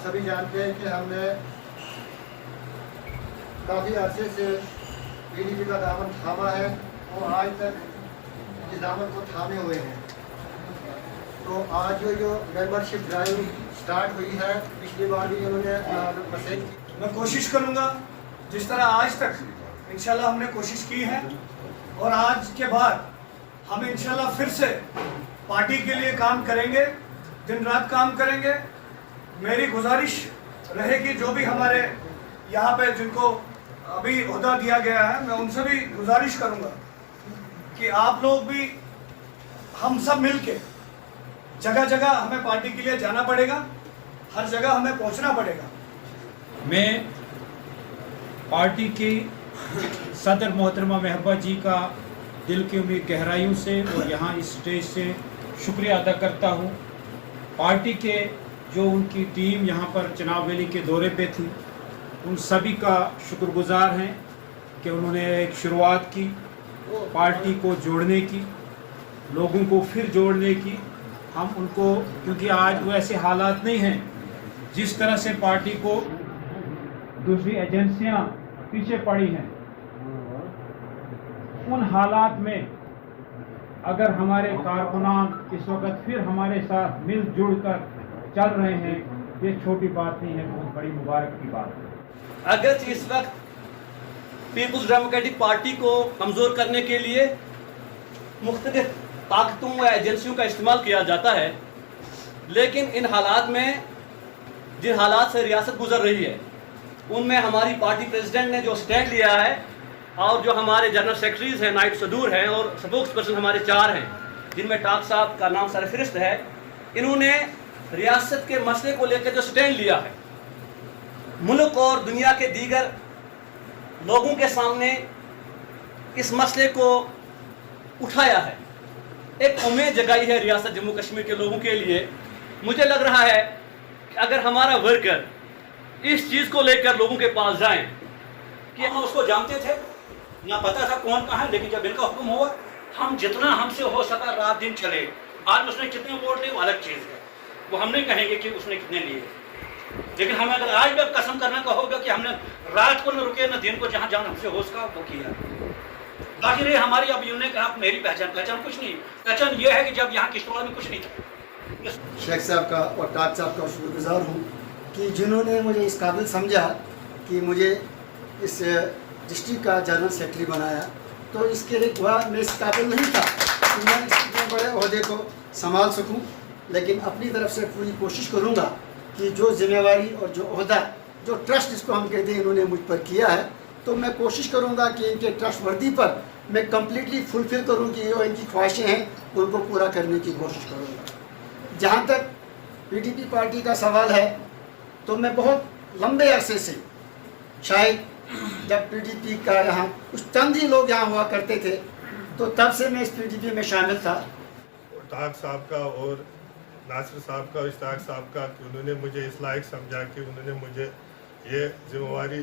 आप सभी जानते हैं कि हमने काफ़ी अरसे से पीडीपी का दामन थामा है और आज तक इस दामन को थामे हुए हैं। तो आज जो मेंबरशिप ड्राइव स्टार्ट हुई है, पिछली बार भी उन्होंने मैसेज की। मैं कोशिश करूंगा जिस तरह आज तक इंशाल्लाह हमने कोशिश की है और आज के बाद हम इंशाल्लाह फिर से पार्टी के लिए काम करेंगे, दिन रात काम करेंगे। मेरी गुजारिश रहेगी जो भी हमारे यहाँ पे जिनको अभी ओहदा दिया गया है, मैं उनसे भी गुजारिश करूंगा कि आप लोग भी हम सब मिलके जगह जगह हमें पार्टी के लिए जाना पड़ेगा, हर जगह हमें पहुंचना पड़ेगा। मैं पार्टी की सदर मोहतरमा महबूबा जी का दिल की उम्मीद गहराइयों से और यहाँ इस स्टेज से शुक्रिया अदा करता हूँ। पार्टी के जो उनकी टीम यहाँ पर चिनाब वैली के दौरे पे थी, उन सभी का शुक्रगुजार हैं कि उन्होंने एक शुरुआत की पार्टी को जोड़ने की, लोगों को फिर जोड़ने की। हम उनको, क्योंकि आज वो ऐसे हालात नहीं हैं जिस तरह से पार्टी को दूसरी एजेंसियां पीछे पड़ी हैं, उन हालात में अगर हमारे कारकुनान इस वक्त फिर हमारे साथ मिलजुल कर चल रहे हैं, ये छोटी बात नहीं है, बहुत बड़ी मुबारक की बात है। अगर इस वक्त पीपुल्स डेमोक्रेटिक पार्टी को कमज़ोर करने के लिए मुख्तलिफ ताकतों व एजेंसियों का इस्तेमाल किया जाता है, लेकिन इन हालात में जिन हालात से रियासत गुजर रही है उनमें हमारी पार्टी प्रेसिडेंट ने जो स्टैंड लिया है और जो हमारे जनरल सेक्रेटरीज हैं, नाइब सदूर हैं और स्पोक्स पर्सन हमारे 4 हैं, जिनमें टाक साहब का नाम सरफहरिस्त है, इन्होंने रियासत के मसले को लेकर जो स्टैंड लिया है, मुल्क और दुनिया के दीगर लोगों के सामने इस मसले को उठाया है, एक उम्मीद जगाई है रियासत जम्मू कश्मीर के लोगों के लिए। मुझे लग रहा है कि अगर हमारा वर्कर इस चीज़ को लेकर लोगों के पास जाएं कि हम उसको जानते थे ना, पता था कौन कहाँ है, लेकिन जब इनका हुक्म हुआ हम जितना हमसे हो सका रात दिन चले। आज उसने कितने वोट लिए वो अलग चीज़ है, वो हम नहीं कहेंगे कि उसने कितने लिए, लेकिन हमें अगर आज भी कसम करने का होगा कि हमने रात को न रुके न दिन को, जहाँ जहाँ हमसे हो सका वो किया। बाकी रही हमारी, अब यूँ कहा मेरी पहचान कुछ नहीं, पहचान ये है कि जब यहाँ किश्तवाड़ में कुछ नहीं था। शेख साहब का और टाक साहब का शुक्रगुजार हूँ कि जिन्होंने मुझे इस काबिल समझा कि मुझे इस डिस्ट्रिक्ट का जनरल सेक्रेटरी बनाया। तो इसके लिए मैं इस काबिल नहीं था कि मैं इतने बड़े ओहदे को संभाल सकूं, लेकिन अपनी तरफ से पूरी कोशिश करूंगा कि जो जिम्मेवारी और जो ओहदा, जो ट्रस्ट जिसको हम कहते हैं, इन्होंने मुझ पर किया है, तो मैं कोशिश करूंगा कि इनके ट्रस्ट वर्दी पर मैं कम्प्लीटली फुलफिल करूँ कि जो इनकी ख्वाहिशें हैं उनको पूरा करने की कोशिश करूँगा। जहाँ तक पीडीपी पार्टी का सवाल है, तो मैं बहुत लंबे अरसे से, शायद जब पीडीपी का यहाँ कुछ चंद ही लोग यहाँ हुआ करते थे, तो तब से मैं इस पीडीपी में शामिल था। टाक साहब का और नासिर साहब का, इश्ताक साहब का, कि उन्होंने मुझे इस लायक समझा कि उन्होंने मुझे ये जिम्मेवारी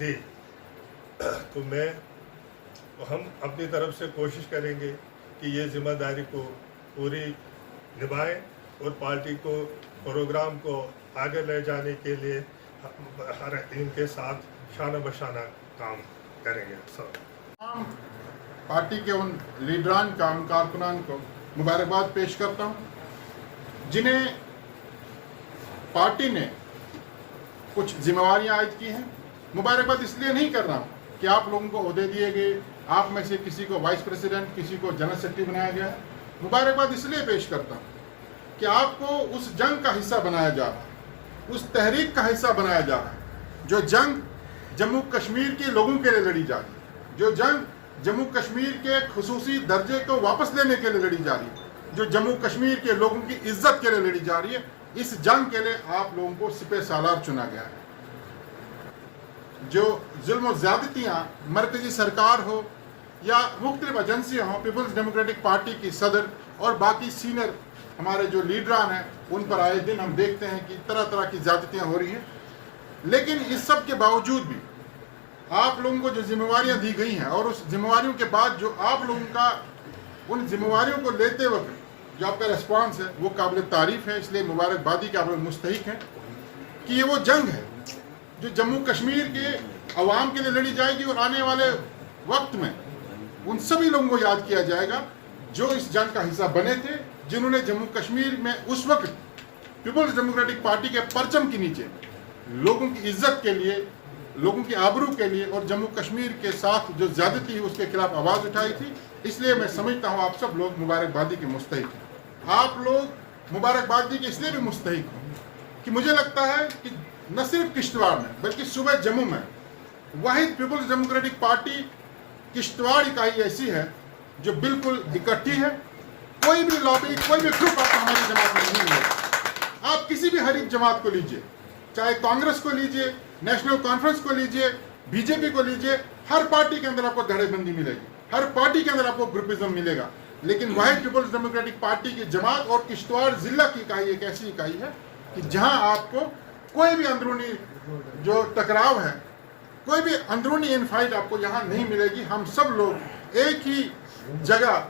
दी। तो हम अपनी तरफ से कोशिश करेंगे कि ये जिम्मेदारी को पूरी निभाएं और पार्टी को, प्रोग्राम को आगे ले जाने के लिए हर इनके साथ शाना बशाना काम करेंगे। हम पार्टी के उन लीडरान कारकुनान को मुबारकबाद पेश करता हूँ जिन्हें पार्टी ने कुछ जिम्मेवारियां आयद की हैं। मुबारकबाद इसलिए नहीं कर रहा हूँ कि आप लोगों को ओहदे दिए गए, आप में से किसी को वाइस प्रेसिडेंट, किसी को जनरल सेक्रेटरी बनाया गया है। मुबारकबाद इसलिए पेश करता हूँ कि आपको उस जंग का हिस्सा बनाया जा रहा है, उस तहरीक का हिस्सा बनाया जा रहा है, जो जंग जम्मू कश्मीर के लोगों के लिए लड़ी जा रही है, जो जंग जम्मू कश्मीर के खुसूसी दर्जे को वापस लेने के लिए लड़ी जा रही है, जो जम्मू कश्मीर के लोगों की इज्जत के लिए लड़ी जा रही है। इस जंग के लिए आप लोगों को सिपह सालार चुना गया है। जो जुल्म और ज़्यादतियाँ मरकजी सरकार हो या मुख्तलिफ एजेंसियाँ हों, पीपल्स डेमोक्रेटिक पार्टी की सदर और बाकी सीनियर हमारे जो लीडरान हैं, उन पर आए दिन हम देखते हैं कि तरह तरह की ज़्यादतियाँ हो रही हैं। लेकिन इस सब के बावजूद भी आप लोगों को जो जिम्मेवारियाँ दी गई हैं और उस जिम्मेवारियों के बाद जो आप लोगों का उन जिम्मेवारियों को लेते वक्त जो आपका रिस्पॉन्स है वो काबिल तारीफ़ है। इसलिए मुबारकबादी के आप लोग मुस्तहिक हैं कि ये वो जंग है जो जम्मू कश्मीर के अवाम के लिए लड़ी जाएगी और आने वाले वक्त में उन सभी लोगों को याद किया जाएगा जो इस जंग का हिस्सा बने थे, जिन्होंने जम्मू कश्मीर में उस वक्त पीपल्स डेमोक्रेटिक पार्टी के परचम के नीचे लोगों की इज्जत के लिए, लोगों की आबरू के लिए और जम्मू कश्मीर के साथ जो ज्यादती है उसके खिलाफ आवाज़ उठाई थी। इसलिए मैं समझता हूँ आप सब लोग मुबारकबादी के मुस्तहिक हैं। आप लोग मुबारकबादी के इसलिए भी मुस्तहिक हो कि मुझे लगता है कि न सिर्फ किश्तवाड़ में बल्कि सुबह जम्मू में वाहिद पीपल्स डेमोक्रेटिक पार्टी किश्तवाड़ इकाई ऐसी है जो बिल्कुल इकट्ठी है। कोई भी लॉबी, कोई भी ग्रुप आपको हमारी जमात में नहीं मिलेगा। आप किसी भी हरीफ जमात को लीजिए, चाहे कांग्रेस को लीजिए, नेशनल कॉन्फ्रेंस को लीजिए, बीजेपी को लीजिए, हर पार्टी के अंदर आपको धड़ेबंदी मिलेगी, हर पार्टी के अंदर आपको ग्रुपिज्म मिलेगा। लेकिन वाहिद पीपल्स डेमोक्रेटिक पार्टी की जमात और किश्तवाड़ जिला की इकाई एक ऐसी इकाई है कि जहां आपको कोई भी अंदरूनी जो टकराव है, कोई भी अंदरूनी इनफाइट आपको यहाँ नहीं मिलेगी। हम सब लोग एक ही जगह,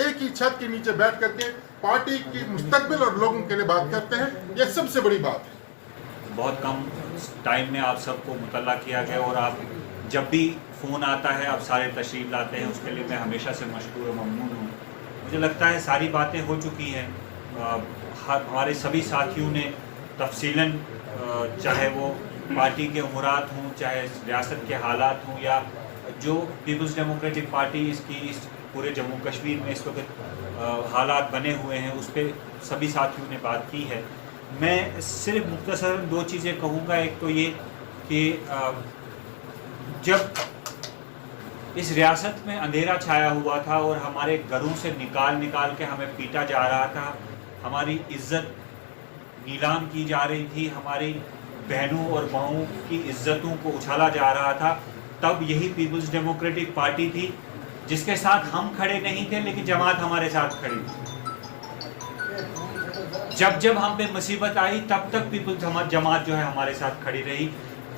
एक ही छत के नीचे बैठ करके पार्टी की मुस्तकबिल और लोगों के लिए बात करते हैं। यह सबसे बड़ी बात है। बहुत कम टाइम में आप सबको मुतल्ला किया गया और आप जब भी फ़ोन आता है आप सारे तशरीफ़ लाते हैं, उसके लिए मैं हमेशा से मशकूर और ममनून हूँ। मुझे लगता है सारी बातें हो चुकी हैं। हमारे सभी साथियों ने तफसीलन, चाहे वो पार्टी के उमरात हों, चाहे रियासत के हालात हों, या जो पीपल्स डेमोक्रेटिक पार्टी इस पूरे जम्मू कश्मीर में इस वक्त हालात बने हुए हैं, उस पर सभी साथियों ने बात की है। मैं सिर्फ मुख्तसरन दो चीज़ें कहूँगा। एक तो ये कि जब इस रियासत में अंधेरा छाया हुआ था और हमारे घरों से निकाल के हमें पीटा जा रहा था, हमारी इज्जत नीलाम की जा रही थी, हमारी बहनों और बहुओं की इज्जतों को उछाला जा रहा था, तब यही पीपल्स डेमोक्रेटिक पार्टी थी जिसके साथ हम खड़े नहीं थे, लेकिन जमात हमारे साथ खड़ी थी। जब हम पे मुसीबत आई तब तक पीपल्स जमात जो है हमारे साथ खड़ी रही।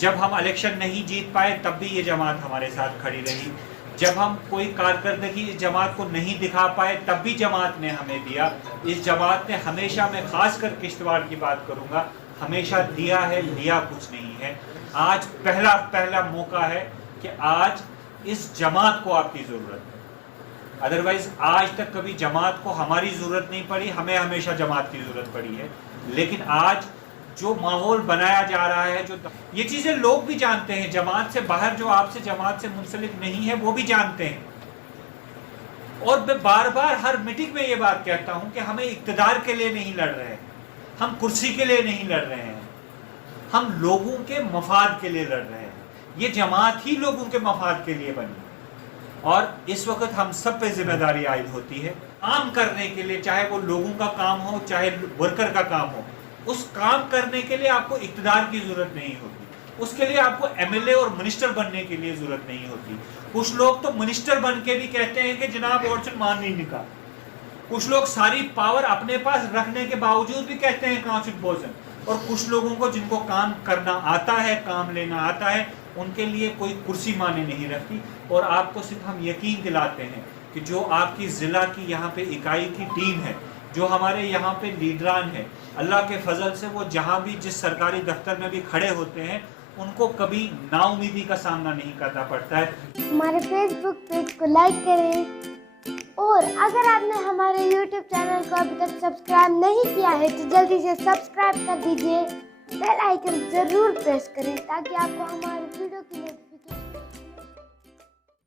जब हम इलेक्शन नहीं जीत पाए तब भी ये जमात हमारे साथ खड़ी रही। जब हम कोई कारकर्दगी इस जमात को नहीं दिखा पाए तब भी जमात ने हमें दिया। इस जमात ने हमेशा, मैं खास कर किश्तवाड़ की बात करूँगा, हमेशा दिया है, लिया कुछ नहीं है। आज पहला मौका है कि आज इस जमात को आपकी ज़रूरत है। अदरवाइज आज तक कभी जमात को हमारी ज़रूरत नहीं पड़ी, हमें हमेशा जमात की ज़रूरत पड़ी है। लेकिन आज जो माहौल बनाया जा रहा है, जो ये चीज़ें लोग भी जानते हैं, जमात से बाहर जो आपसे जमात से मुंसलिक नहीं है वो भी जानते हैं। और मैं बार बार हर मीटिंग में ये बात कहता हूँ कि हमें इक़्तिदार के लिए नहीं लड़ रहे हैं, हम कुर्सी के लिए नहीं लड़ रहे हैं, हम लोगों के मफाद के लिए लड़ रहे हैं। ये जमात ही लोगों के मफाद के लिए बनी और इस वक्त हम सब पे जिम्मेदारी आयद होती है काम करने के लिए, चाहे वो लोगों का काम हो, चाहे वर्कर का काम हो। उस काम करने के लिए आपको इक़्तिदार की ज़रूरत नहीं होती, उसके लिए आपको एमएलए और मिनिस्टर बनने के लिए ज़रूरत नहीं होती। कुछ लोग तो मिनिस्टर बन के भी कहते हैं कि जनाब और मान नहीं निकाल। कुछ लोग सारी पावर अपने पास रखने के बावजूद भी कहते हैं कॉन्स्टिट्यूशन। और कुछ लोगों को जिनको काम करना आता है, काम लेना आता है, उनके लिए कोई कुर्सी माने नहीं रखती। और आपको सिर्फ हम यकीन दिलाते हैं कि जो आपकी ज़िला की यहाँ पे इकाई की टीम है, जो हमारे यहाँ पे लीडरान है, अल्लाह के फजल से वो जहाँ भी जिस सरकारी दफ्तर में भी खड़े होते हैं उनको कभी नाउमीदी का सामना नहीं करना पड़ता है। हमारे फेसबुक पेज को लाइक करें और अगर आपने हमारे यूट्यूब चैनल को अभी तक सब्सक्राइब नहीं किया है तो जल्दी से सब्सक्राइब कर दीजिए, बेल आइकन ज़रूर प्रेस करें ताकि आपको हमारे वीडियो की नोटिफिकेशन